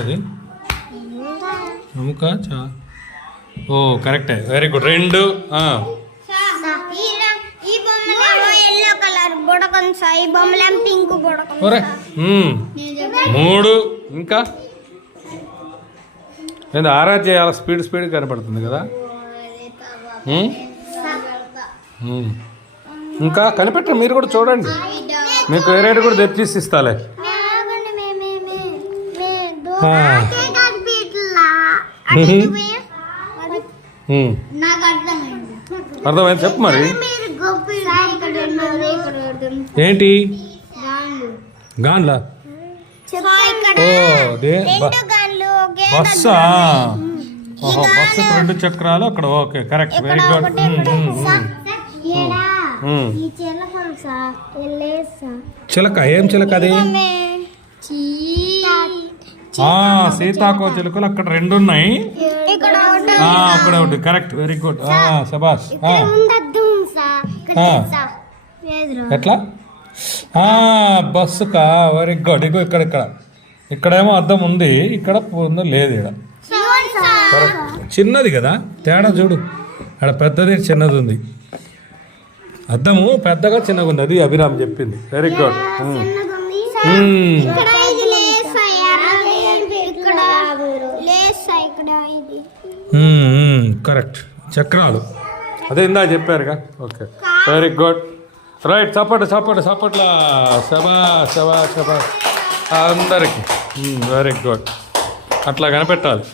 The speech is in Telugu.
ఏది అముక చా ఓ కరెక్టే వెరీ గుడ్ రెండు మూడు ఇంకా ఏంది ఆరాధ చేయాలి స్పీడ్ కనపడుతుంది కదా ఇంకా కనిపెట్టండి మీరు కూడా చూడండి మీకు వేరేటి కూడా తెప్పిసి ఇస్తాలే అర్థమైంది చెప్పు మరి ఏంటి గాన్లా బస్సా బస్సు 2 చక్రాలు అక్కడ ఓకే కరెక్ట్ వెరీ గుడ్ చిలక ఏం చిలక అది సీతాకో చిలుకలు అక్కడ 2 ఉన్నాయి అక్కడ ఒకటి కరెక్ట్ వెరీ గుడ్ శబాష్ ఎట్లా బస్సుకా వెరీ గుడ్ ఇగో ఇక్కడేమో అద్దం ఉంది ఇక్కడ ఉందో లేదు ఇక్కడ కరెక్ట్ చిన్నది కదా తేడా చూడు అక్కడ పెద్దది చిన్నది ఉంది అద్దము పెద్దగా చిన్నగా ఉంది అది అభిరామ్ చెప్పింది వెరీ గుడ్ కరెక్ట్ చక్రాలు అదే ఇందా చెప్పారుగా ఓకే వెరీ గుడ్ రైట్ చప్పట్లా శబా అందరికి వెరీ గుడ్ అట్లా కనిపెట్టాలి.